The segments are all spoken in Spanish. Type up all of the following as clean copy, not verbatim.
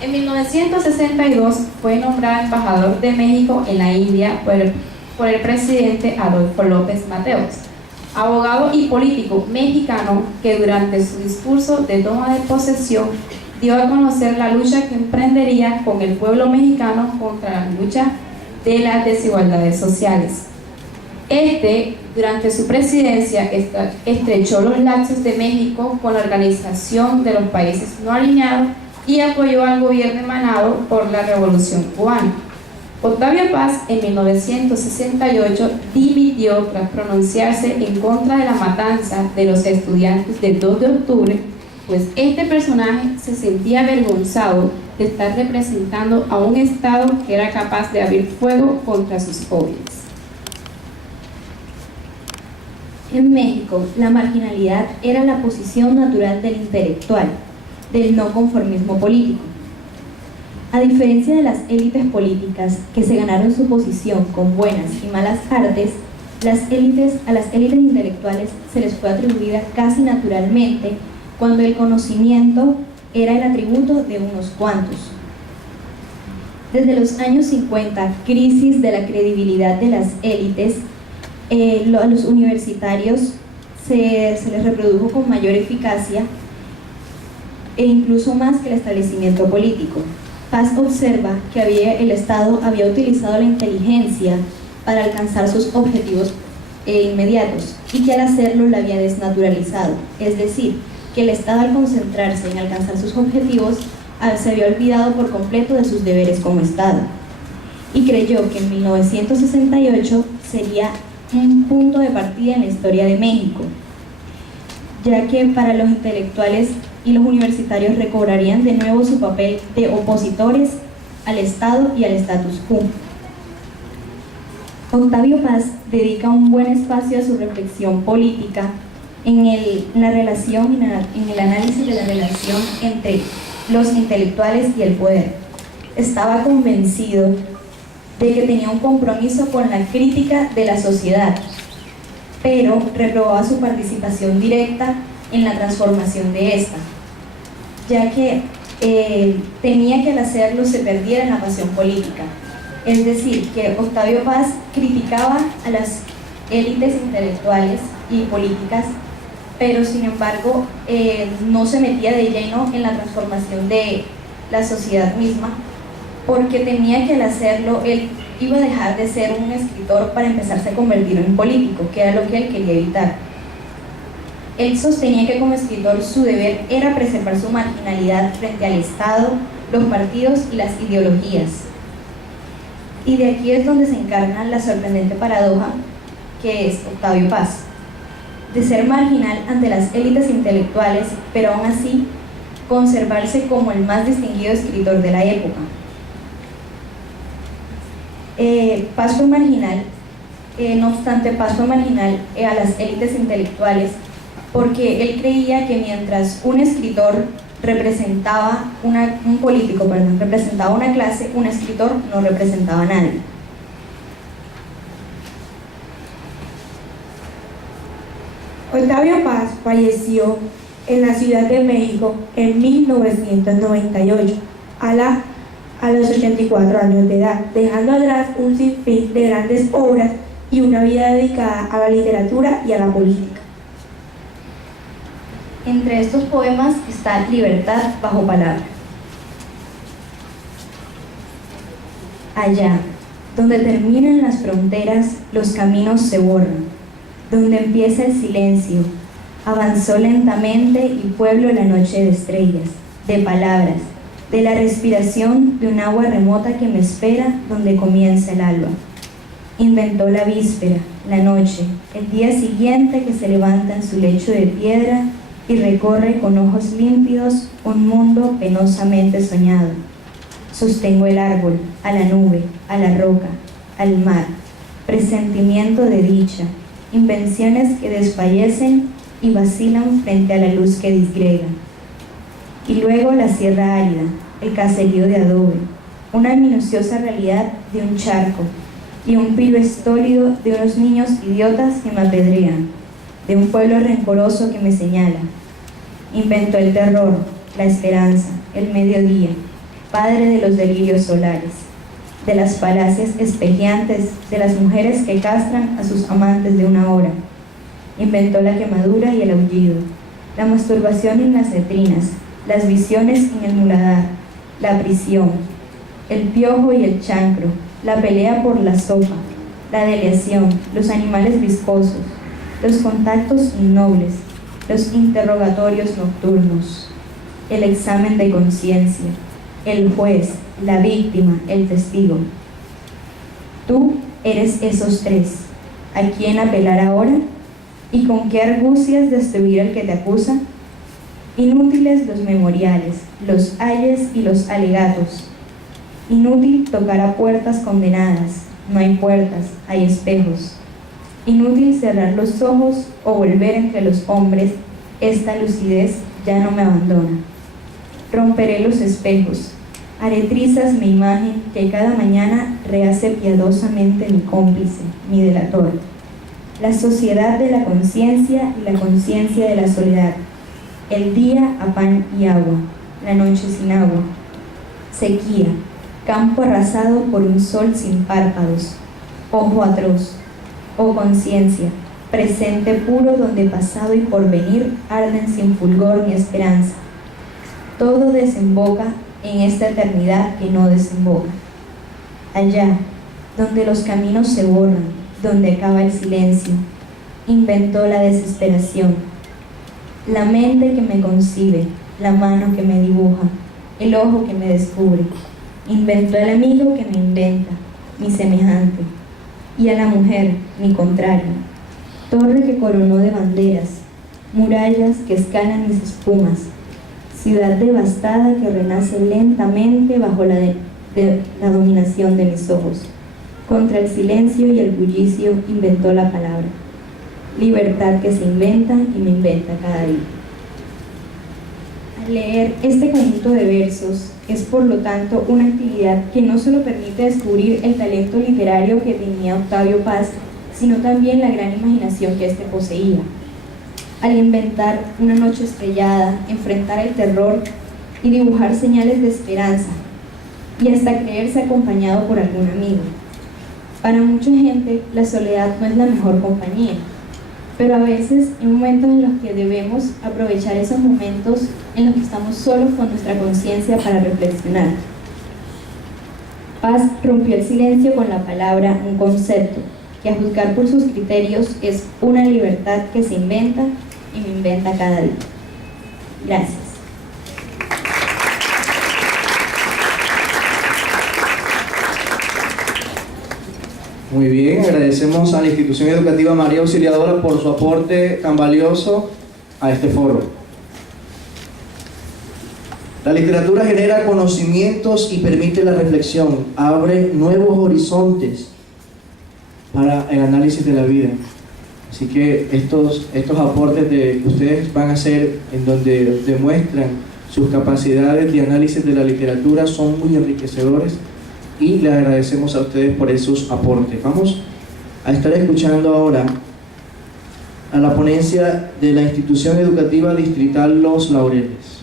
En 1962 fue nombrado embajador de México en la India por el presidente Adolfo López Mateos, abogado y político mexicano que durante su discurso de toma de posesión dio a conocer la lucha que emprendería con el pueblo mexicano contra la lucha de las desigualdades sociales. Durante su presidencia, estrechó los lazos de México con la Organización de los Países No Alineados y apoyó al gobierno emanado por la Revolución Cubana. Octavio Paz, en 1968, dimitió tras pronunciarse en contra de la matanza de los estudiantes del 2 de octubre, pues este personaje se sentía avergonzado de estar representando a un Estado que era capaz de abrir fuego contra sus jóvenes. En México, la marginalidad era la posición natural del intelectual, del no conformismo político. A diferencia de las élites políticas que se ganaron su posición con buenas y malas artes, a las élites intelectuales se les fue atribuida casi naturalmente cuando el conocimiento era el atributo de unos cuantos. Desde los años 50, crisis de la credibilidad de las élites, a los universitarios se les reprodujo con mayor eficacia e incluso más que el establecimiento político. Paz observa que el Estado había utilizado la inteligencia para alcanzar sus objetivos inmediatos y que al hacerlo la había desnaturalizado, es decir, que el Estado al concentrarse en alcanzar sus objetivos se había olvidado por completo de sus deberes como Estado, y creyó que en 1968 sería un punto de partida en la historia de México, ya que para los intelectuales y los universitarios recobrarían de nuevo su papel de opositores al Estado y al status quo. Octavio Paz dedica un buen espacio a su reflexión política en el análisis de la relación entre los intelectuales y el poder. Estaba convencido de que tenía un compromiso con la crítica de la sociedad, pero reprobaba su participación directa en la transformación de esta, ya que temía que al hacerlo se perdiera en la pasión política. Es decir, que Octavio Paz criticaba a las élites intelectuales y políticas, pero sin embargo no se metía de lleno en la transformación de la sociedad misma, porque temía que al hacerlo él iba a dejar de ser un escritor para empezarse a convertir en político, que era lo que él quería evitar. Él sostenía que como escritor su deber era preservar su marginalidad frente al Estado, los partidos y las ideologías. Y de aquí es donde se encarna la sorprendente paradoja que es Octavio Paz, de ser marginal ante las élites intelectuales, pero aún así conservarse como el más distinguido escritor de la época. Paz fue marginal, no obstante, Paz fue marginal a las élites intelectuales porque él creía que mientras un escritor representaba un político representaba una clase, un escritor no representaba a nadie. Octavio Paz falleció en la Ciudad de México en 1998 a los 84 años de edad, dejando atrás un sinfín de grandes obras y una vida dedicada a la literatura y a la política. Entre estos poemas está Libertad bajo palabra. Allá, donde terminan las fronteras, los caminos se borran. Donde empieza el silencio, avanzó lentamente y pueblo la noche de estrellas, de palabras, de la respiración de un agua remota que me espera donde comienza el alba. Inventó la víspera, la noche, el día siguiente que se levanta en su lecho de piedra y recorre con ojos límpidos un mundo penosamente soñado. Sostengo el árbol, a la nube, a la roca, al mar, presentimiento de dicha, invenciones que desfallecen y vacilan frente a la luz que disgrega. Y luego la sierra árida, el caserío de adobe, una minuciosa realidad de un charco y un pilo estólido de unos niños idiotas que me apedrean, de un pueblo rencoroso que me señala. Inventó el terror, la esperanza, el mediodía, padre de los delirios solares, de las falacias espejeantes, de las mujeres que castran a sus amantes de una hora. Inventó la quemadura y el aullido, la masturbación en las letrinas, las visiones en el muladar, la prisión, el piojo y el chancro, la pelea por la sopa, la deleación, los animales viscosos, los contactos innobles, los interrogatorios nocturnos, el examen de conciencia, el juez, la víctima, el testigo. Tú eres esos tres. ¿A quién apelar ahora? ¿Y con qué argucias destruir al que te acusa? Inútiles los memoriales, los ayes y los alegatos. Inútil tocar a puertas condenadas. No hay puertas, hay espejos. Inútil cerrar los ojos o volver entre los hombres. Esta lucidez ya no me abandona. Romperé los espejos. Haré trizas mi imagen que cada mañana rehace piadosamente mi cómplice, mi delator. La sociedad de la conciencia y la conciencia de la soledad. El día a pan y agua, la noche sin agua. Sequía, campo arrasado por un sol sin párpados. Ojo atroz. Oh conciencia, presente puro donde pasado y porvenir arden sin fulgor ni esperanza. Todo desemboca en esta eternidad que no desemboca. Allá, donde los caminos se borran, donde acaba el silencio, inventó la desesperación. La mente que me concibe, la mano que me dibuja, el ojo que me descubre. Inventó el amigo que me inventa, mi semejante, y a la mujer, mi contrario. Torre que coronó de banderas, murallas que escalan mis espumas, ciudad devastada que renace lentamente bajo la dominación de mis ojos. Contra el silencio y el bullicio inventó la palabra. Libertad que se inventa y me inventa cada día. Al leer este conjunto de versos es por lo tanto una actividad que no solo permite descubrir el talento literario que tenía Octavio Paz, sino también la gran imaginación que éste poseía. Al inventar una noche estrellada, enfrentar el terror y dibujar señales de esperanza, y hasta creerse acompañado por algún amigo. Para mucha gente, la soledad no es la mejor compañía, pero a veces hay momentos en los que debemos aprovechar esos momentos en los que estamos solos con nuestra conciencia para reflexionar. Paz rompió el silencio con la palabra, un concepto, que a juzgar por sus criterios es una libertad que se inventa y me inventa cada día. Gracias. Muy bien, agradecemos a la institución educativa María Auxiliadora por su aporte tan valioso a este foro. La literatura genera conocimientos y permite la reflexión, abre nuevos horizontes para el análisis de la vida. Así que estos aportes que ustedes van a hacer, en donde demuestran sus capacidades de análisis de la literatura, son muy enriquecedores y les agradecemos a ustedes por esos aportes. Vamos a estar escuchando ahora a la ponencia de la Institución Educativa Distrital Los Laureles.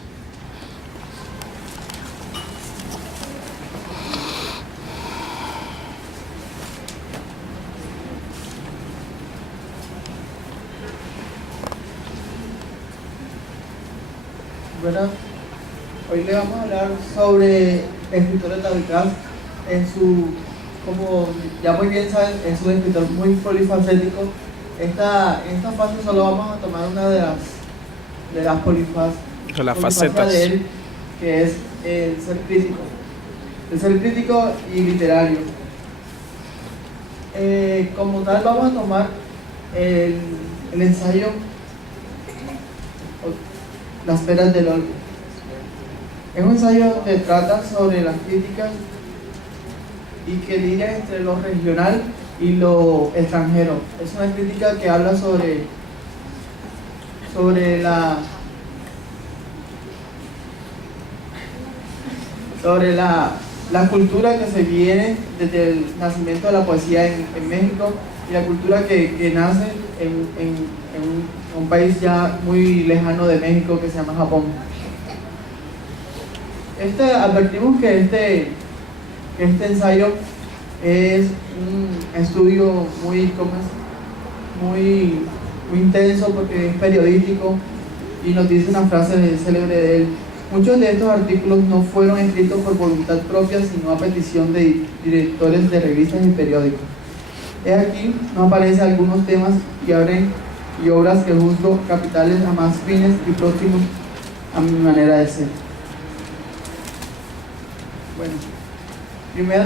Bueno, hoy le vamos a hablar sobre el escritor Octavio Paz. Como ya muy bien saben, es un escritor muy polifacético. En esta fase solo vamos a tomar una de las polifacéticas de él, que es el ser crítico y literario. Como tal, vamos a tomar el ensayo Las peras del olmo. Es un ensayo que trata sobre las críticas y que lidia entre lo regional y lo extranjero. Es una crítica que habla sobre la cultura que se viene desde el nacimiento de la poesía en México, y la cultura que nace en un país ya muy lejano de México que se llama Japón. Advertimos que este ensayo es un estudio muy intenso porque es periodístico y nos dice una frase célebre de él: muchos de estos artículos no fueron escritos por voluntad propia, sino a petición de directores de revistas y periódicos. Aquí nos aparecen algunos temas y obras que juzgo capitales a más fines y próximos a mi manera de ser. Bueno, primero,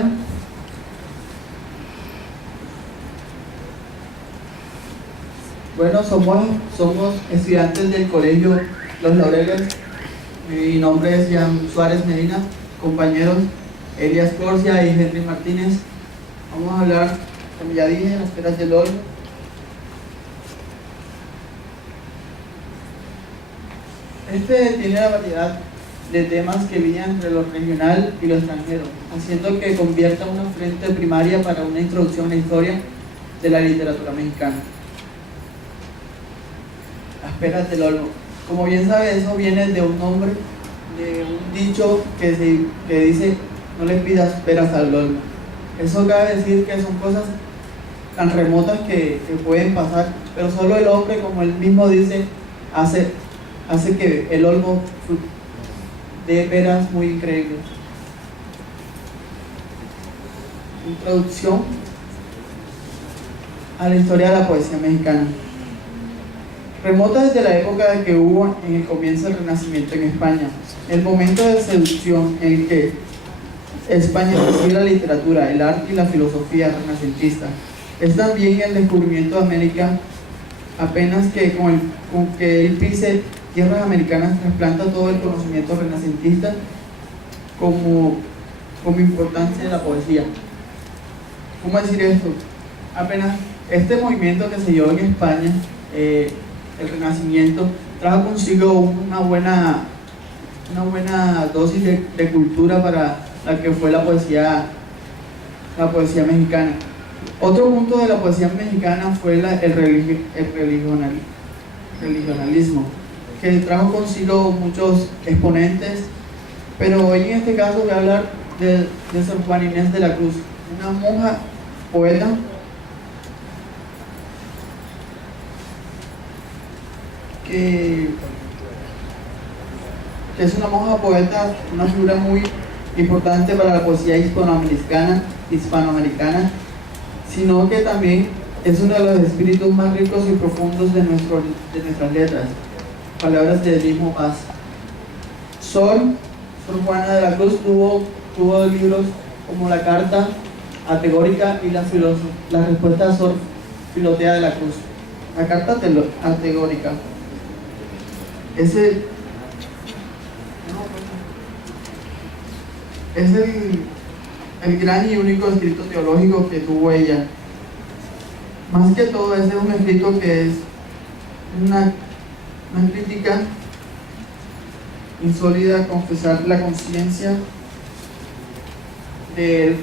somos estudiantes del colegio Los Laureles. Mi nombre es Jan Suárez Medina, compañeros Elias Corsia y Henry Martínez. Vamos a hablar, como ya dije, las peras del olmo. Tiene la variedad de temas que lían entre lo regional y lo extranjero, haciendo que convierta una fuente primaria para una introducción a la historia de la literatura mexicana. Las peras del olmo. Como bien sabe, eso viene de un nombre, de un dicho que dice: no le pidas peras al olmo. Eso cabe decir que son cosas tan remotas que pueden pasar, pero solo el hombre, como él mismo dice, hace que el olmo dé peras muy increíbles. Introducción a la historia de la poesía mexicana. Remota desde la época que hubo en el comienzo del Renacimiento en España, el momento de seducción en el que España recibe la literatura, el arte y la filosofía renacentista. Es también el descubrimiento de América, apenas que con que él pise tierras americanas trasplanta todo el conocimiento renacentista como importancia de la poesía. ¿Cómo decir esto? Apenas este movimiento que se dio en España, el Renacimiento, trajo consigo una buena dosis de cultura para la que fue la poesía mexicana. Otro punto de la poesía mexicana fue el religionalismo, que trajo consigo muchos exponentes, pero hoy en este caso voy a hablar de Sor Juana Inés de la Cruz, una monja poeta que es una monja poeta, una figura muy importante para la poesía hispanoamericana, sino que también es uno de los espíritus más ricos y profundos de nuestras letras. Palabras del mismo Paz. Sor Juana de la Cruz tuvo libros como La Carta Ategórica y la respuesta a Sor Filotea de la Cruz. La Carta Ategórica es el gran y único escrito teológico que tuvo ella. Más que todo, ese es un escrito que es una crítica insólida a confesar la conciencia del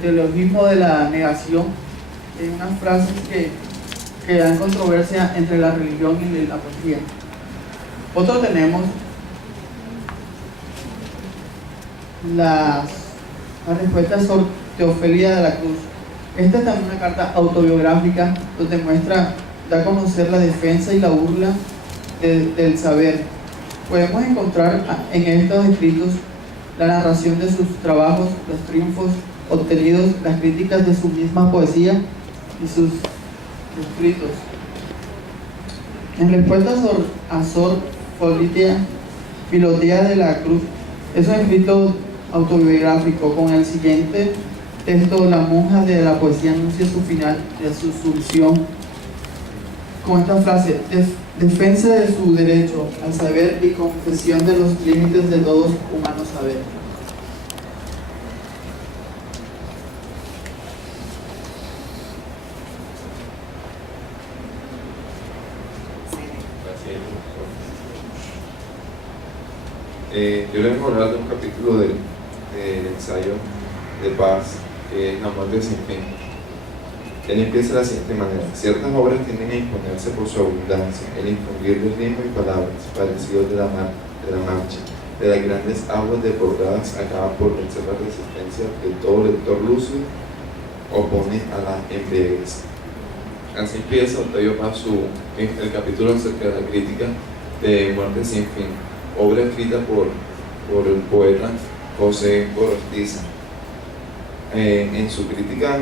teologismo de la negación, en unas frases que dan controversia entre la religión y la poesía. Otro tenemos la respuesta a Sor Teofelia de la Cruz. Esta es también una carta autobiográfica donde da a conocer la defensa y la burla del saber. Podemos encontrar en estos escritos la narración de sus trabajos, los triunfos obtenidos, las críticas de su misma poesía y sus escritos. En respuesta a Sor Filotea de la Cruz, es un escrito autobiográfico. Con el siguiente texto, la monja de la poesía anuncia su final de su visión con esta frase: defensa de su derecho al saber y confesión de los límites de todo humano saber. Yo les voy a hablar de un capítulo del ensayo de Paz, que es La muerte sin fin. Él empieza de la siguiente manera: ciertas obras tienden a imponerse por su abundancia, el infundirles ritmo y palabras, parecidos de la marcha, de las grandes aguas desbordadas acaba por vencer la resistencia de todo lector lúcido opone a la embriaguez. Así empieza Octavio Paz el capítulo acerca de la crítica de Muerte sin fin, obra escrita por el poeta José Gorostiza. En su crítica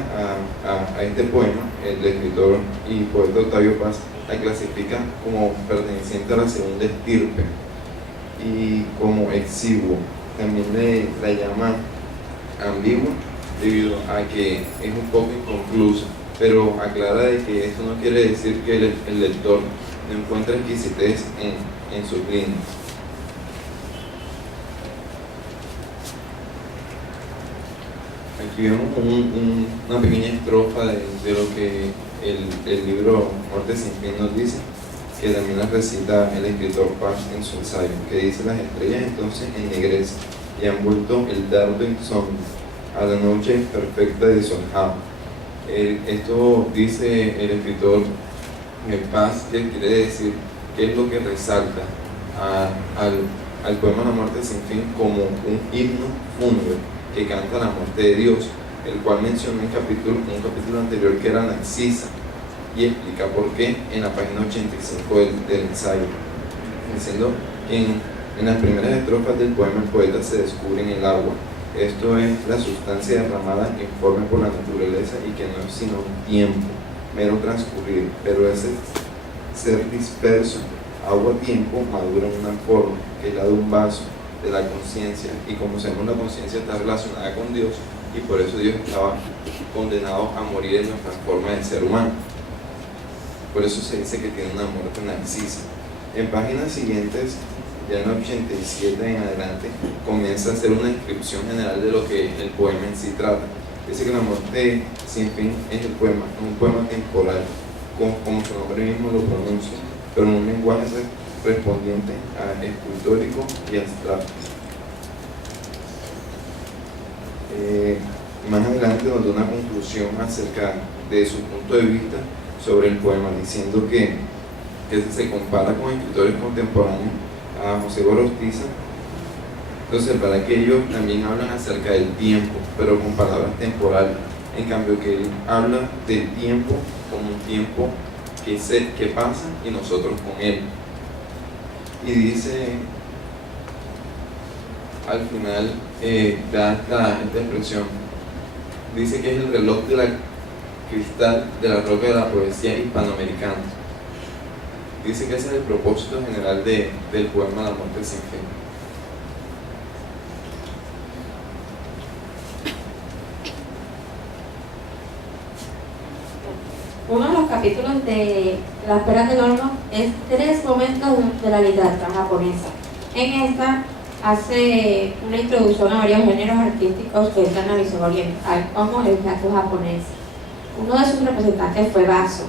a este poema, el escritor y poeta Octavio Paz la clasifica como perteneciente a la segunda estirpe y como exiguo. También la llama ambigua debido a que es un poco inconclusa, pero aclara de que esto no quiere decir que el lector no encuentra exquisitez en sus líneas. Aquí vemos una pequeña estrofa de lo que el libro Muerte sin fin nos dice, que también la recita el escritor Paz en su ensayo, que dice: las estrellas entonces ennegrecen y han vuelto el dardo insomnio a la noche perfecta y desolada. Esto dice el escritor Paz, que quiere decir qué es lo que resalta al poema La Muerte sin fin como un himno fúnebre que canta la muerte de Dios, el cual mencionó en un capítulo anterior, que era Narcisa, y explica por qué en la página 85 del ensayo, diciendo que en las primeras estrofas del poema el poeta se descubre en el agua. Esto es la sustancia derramada informe por la naturaleza y que no es sino un tiempo, mero transcurrir, pero ese ser disperso, agua-tiempo, madura en una forma, que es la de un vaso, de la conciencia, y como sabemos la conciencia está relacionada con Dios, y por eso Dios estaba condenado a morir en nuestra forma de ser humano. Por eso se dice que tiene una muerte narcisa. En páginas siguientes, ya en la 87 en adelante, comienza a hacer una descripción general de lo que el poema en sí trata. Dice que La Muerte sin fin es un poema temporal, como su nombre mismo lo pronuncia, pero en un lenguaje respondiente a escultórico y abstracto. Más adelante nos da una conclusión acerca de su punto de vista sobre el poema, diciendo que se compara con escritores contemporáneos a José Gorostiza. Entonces, para que ellos también hablan acerca del tiempo, pero con palabras temporales, en cambio que él habla del tiempo como un tiempo que pasa y nosotros con él. Y dice al final, da esta expresión, dice que es el reloj de la cristal de la roca de la poesía hispanoamericana. Dice que ese es el propósito general del poema La Muerte sin fin. Uno de los capítulos de La Espera del Horno es 3 momentos de la literatura japonesa. En esta hace una introducción a varios géneros artísticos que entran a la visión oriental, como el teatro japonés. Uno de sus representantes fue Baso,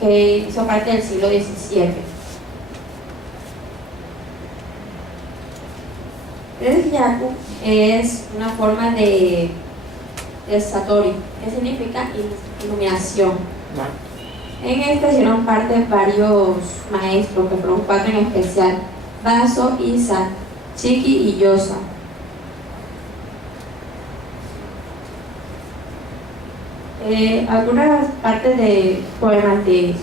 que hizo parte del siglo XVII. El hyaku es una forma de satori, que significa iluminación. En esta hicieron parte varios maestros, que fueron 4 en especial: Baso, Isa, Chiki y Yosa. Algunas partes de poemas de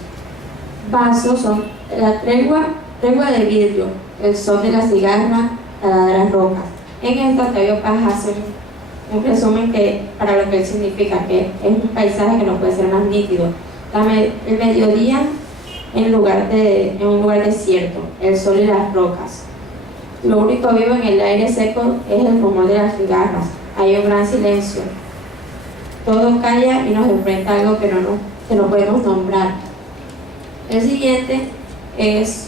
Baso son la tregua de vidrio, el son de la cigarra, taladradas rocas. En esta Octavio Paz hace un resumen para lo que él significa, que es un paisaje que no puede ser más nítido. El mediodía en un lugar desierto, el sol y las rocas. Lo único vivo en el aire seco es el rumor de las cigarras. Hay un gran silencio. Todo calla y nos enfrenta a algo que no podemos nombrar. El siguiente es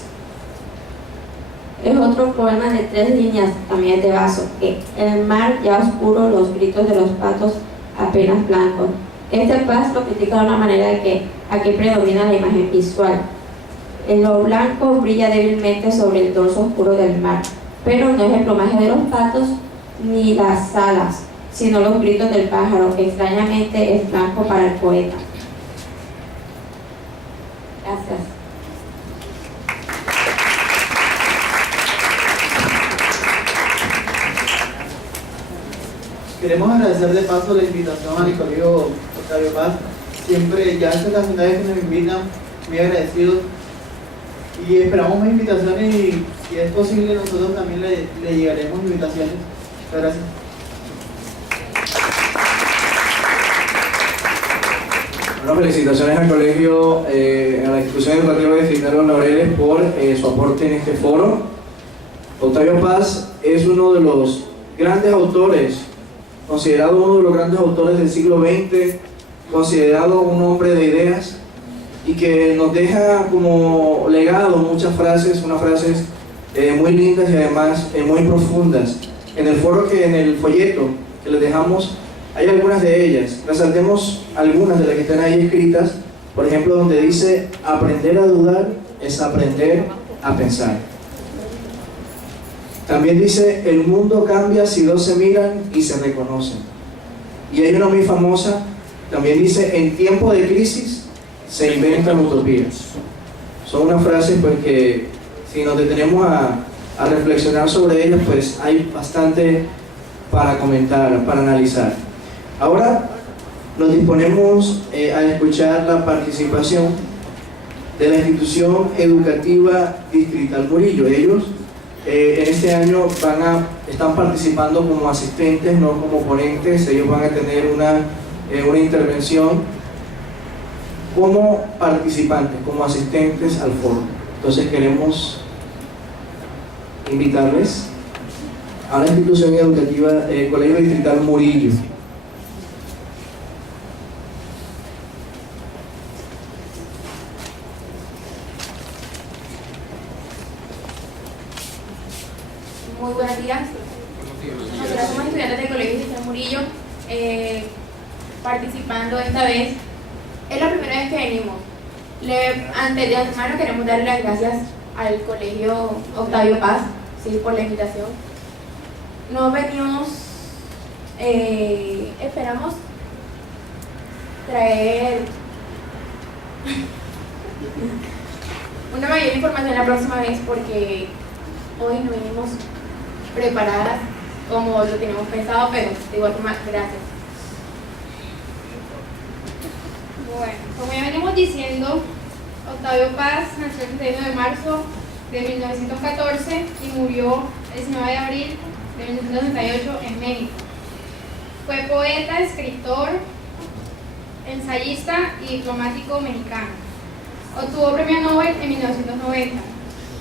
otro poema de 3 líneas, también de Baso, que el mar ya oscuro, los gritos de los patos apenas blancos. Este Paz lo critica de una manera de que aquí predomina la imagen visual. Lo blanco brilla débilmente sobre el dorso oscuro del mar, pero no es el plumaje de los patos ni las alas, sino los gritos del pájaro, que extrañamente es blanco para el poeta. Gracias. queremos agradecer de paso la invitación al Colegio Octavio Paz. Siempre, ya esta es la segunda vez que nos invitan, muy agradecidos. Y esperamos más invitaciones y si es posible nosotros también le llegaremos invitaciones. Muchas gracias. Bueno, felicitaciones al colegio, a la institución educativa distrital Los Laureles por su aporte en este foro. Octavio Paz es uno de los grandes autores, considerado uno de los grandes autores del siglo XX, considerado un hombre de ideas y que nos deja como legado muchas frases, unas frases muy lindas y además muy profundas. En el foro en el folleto que les dejamos hay algunas de ellas. Resaltemos algunas de las que están ahí escritas. Por ejemplo, donde dice: aprender a dudar es aprender a pensar. También dice: el mundo cambia si dos se miran y se reconocen. Y hay una muy famosa, también dice: en tiempo de crisis se inventan utopías. Son unas frases pues que si nos detenemos a reflexionar sobre ellas, pues hay bastante para comentar, para analizar. Ahora nos disponemos a escuchar la participación de la institución educativa distrital Murillo. Ellos en este año están participando como asistentes, no como ponentes. Ellos van a tener una intervención como participantes, como asistentes al foro. Entonces queremos invitarles a la institución educativa Colegio Distrital Murillo. Muy buenos días. Nosotros somos estudiantes del Colegio Distrital Murillo, participando esta vez. Es la primera vez que venimos. Antes de antemano queremos darle las gracias al Colegio Octavio Paz, sí, por la invitación. Nos venimos, esperamos traer una mayor información la próxima vez, porque hoy no venimos preparadas como lo teníamos pensado, pero de igual forma, gracias. Bueno, como ya venimos diciendo, Octavio Paz nació el 31 de marzo de 1914 y murió el 19 de abril de 1968 en México. Fue poeta, escritor, ensayista y diplomático mexicano. Obtuvo premio Nobel en 1990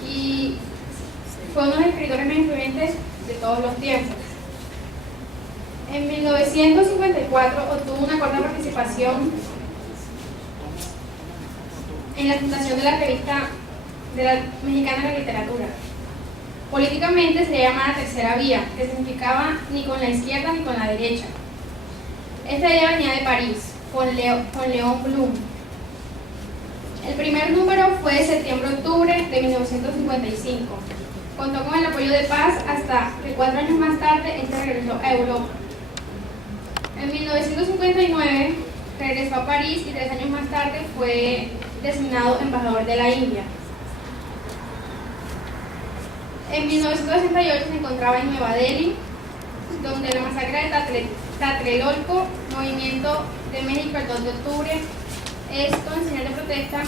y fue uno de los escritores más influyentes de todos los tiempos. En 1954 obtuvo una cuarta participación en la fundación de la revista Mexicana de la Literatura. Políticamente se llama la tercera vía, que significaba ni con la izquierda ni con la derecha. Esta idea venía de París, con León Blum. El primer número fue de septiembre-octubre de 1955. Contó con el apoyo de Paz hasta que 4 años más tarde este regresó a Europa. En 1959 regresó a París y 3 años más tarde fue designado embajador de la India. En 1968 se encontraba en Nueva Delhi, donde la masacre de Tlatelolco, movimiento de México el 2 de octubre, esto en señal de protesta,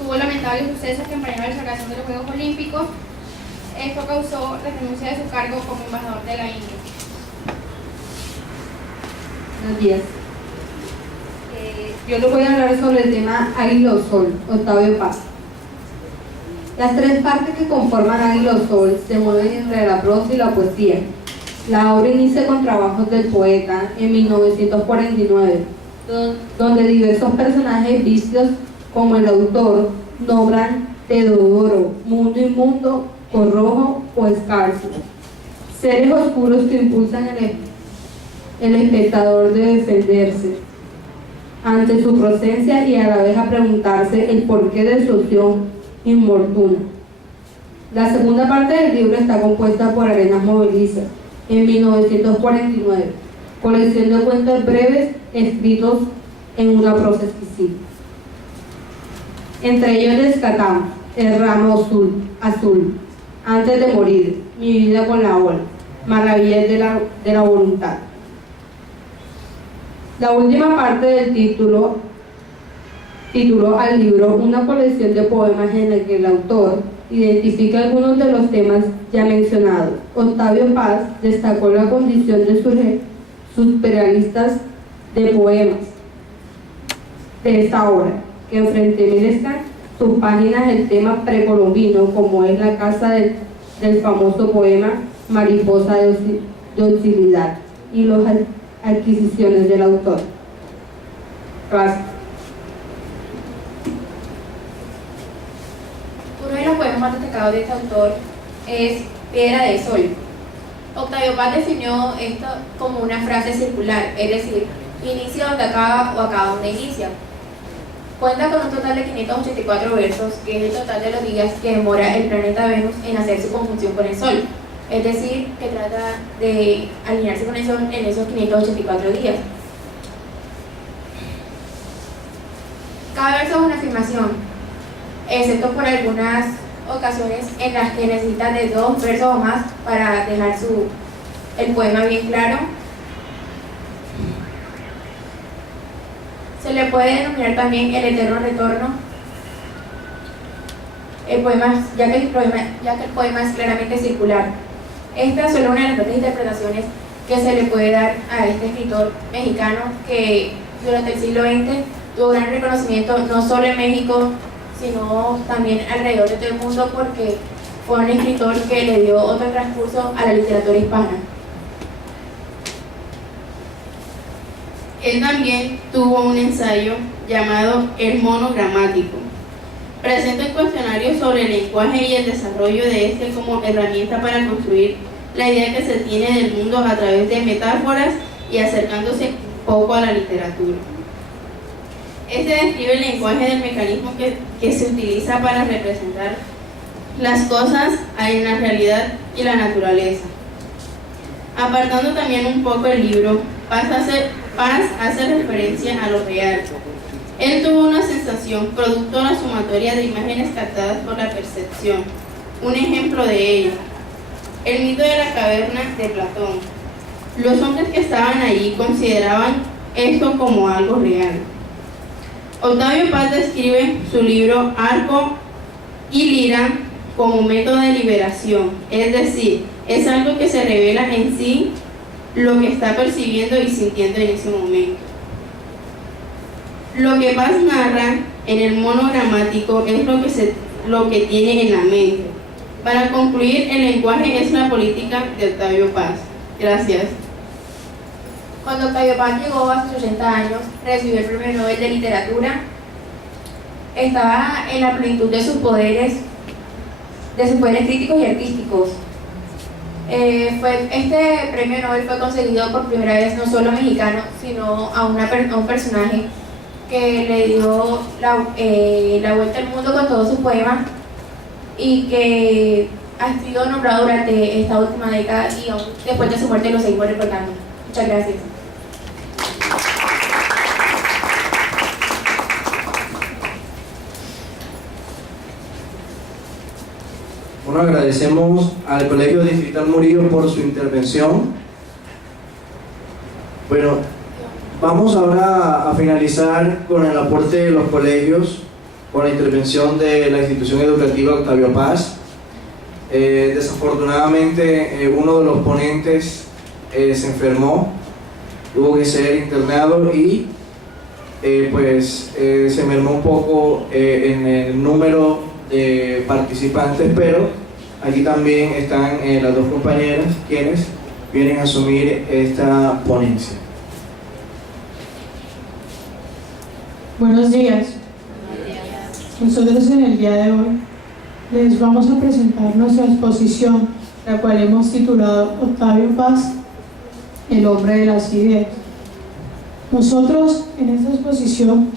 tuvo lamentables sucesos que empañaron la celebración de los Juegos Olímpicos. Esto causó la renuncia de su cargo como embajador de la India. Buenos días. Yo les voy a hablar sobre el tema Águila o Sol, Octavio Paz. Las tres partes que conforman Águila o Sol se mueven entre la prosa y la poesía. La obra inicia con trabajos del poeta en 1949, donde diversos personajes vicios como el autor nombran Teodoro, Mundo Inmundo, Corrojo o Escarso, seres oscuros que impulsan el espectador de defenderse ante su presencia y a la vez a preguntarse el porqué de su opción importuna. La segunda parte del libro está compuesta por Arenas Movedizas, en 1949, colección de cuentos breves escritos en una prosa exquisita. Entre ellos rescatamos El ramo azul, Antes de morir, Mi vida con la ola, Maravillas de la voluntad, La última parte del título al libro, una colección de poemas en el que el autor identifica algunos de los temas ya mencionados. Octavio Paz destacó la condición de surrealistas de poemas de esta obra, que enfrentan sus páginas el tema precolombino, como es la casa del famoso poema Mariposa de Hostilidad, y las adquisiciones del autor. Gracias. Uno de los poemas más destacados de este autor es Piedra de Sol. Octavio Paz definió esto como una frase circular, es decir, inicia donde acaba o acaba donde inicia. Cuenta con un total de 584 versos, que es el total de los días que demora el planeta Venus en hacer su conjunción con el Sol. Es decir, que trata de alinearse con el Sol en esos 584 días. Cada verso es una afirmación, excepto por algunas ocasiones en las que necesita de 2 versos o más para dejar el poema bien claro. Se le puede denominar también el eterno retorno, ya que el poema es claramente circular. Esta es solo una de las otras interpretaciones que se le puede dar a este escritor mexicano que durante el siglo XX tuvo gran reconocimiento no solo en México, sino también alrededor de todo el mundo, porque fue un escritor que le dio otro transcurso a la literatura hispana. Él también tuvo un ensayo llamado El mono gramático. Presenta un cuestionario sobre el lenguaje y el desarrollo de este como herramienta para construir la idea que se tiene del mundo a través de metáforas y acercándose poco a la literatura. Este describe el lenguaje del mecanismo que se utiliza para representar las cosas en la realidad y la naturaleza. Apartando también un poco el libro, Paz hace referencia a lo real. Él tuvo una sensación producto de la sumatoria de imágenes captadas por la percepción. Un ejemplo de ello, el mito de la caverna de Platón. Los hombres que estaban allí consideraban esto como algo real. Octavio Paz describe su libro Arco y Lira como método de liberación, es decir, es algo que se revela en sí lo que está percibiendo y sintiendo en ese momento. Lo que Paz narra en el mono gramático es lo que tiene en la mente. Para concluir, el lenguaje es la política de Octavio Paz. Gracias. Cuando Octavio Paz llegó a sus 80 años, recibió el Premio Nobel de Literatura. Estaba en la plenitud de sus poderes críticos y artísticos. Este Premio Nobel fue concedido por primera vez no solo a mexicano, sino a un personaje que le dio la vuelta al mundo con todos sus poemas y que ha sido nombrado durante esta última década y aún después de su muerte lo seguimos recordando. Muchas gracias. Bueno, agradecemos al Colegio Distrital Murillo por su intervención. Bueno, vamos ahora a finalizar con el aporte de los colegios, con la intervención de la institución educativa Octavio Paz. Desafortunadamente, uno de los ponentes se enfermó, tuvo que ser internado y se mermó un poco en el número de participantes, pero aquí también están las dos compañeras quienes vienen a asumir esta ponencia. Buenos días. Nosotros en el día de hoy les vamos a presentar nuestra exposición, la cual hemos titulado Octavio Paz, el hombre de las ideas. Nosotros en esta exposición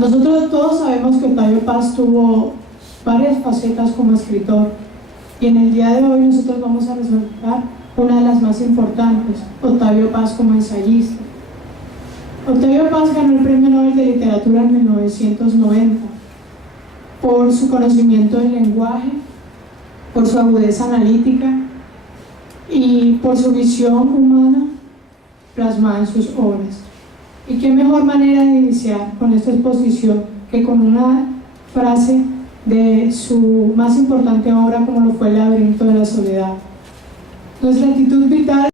nosotros todos sabemos que Octavio Paz tuvo varias facetas como escritor, y en el día de hoy nosotros vamos a resaltar una de las más importantes, Octavio Paz como ensayista. Octavio Paz ganó el Premio Nobel de Literatura en 1990 por su conocimiento del lenguaje, por su agudeza analítica y por su visión humana plasmada en sus obras. Y qué mejor manera de iniciar con esta exposición que con una frase de su más importante obra, como lo fue El laberinto de la soledad. Nuestra actitud vital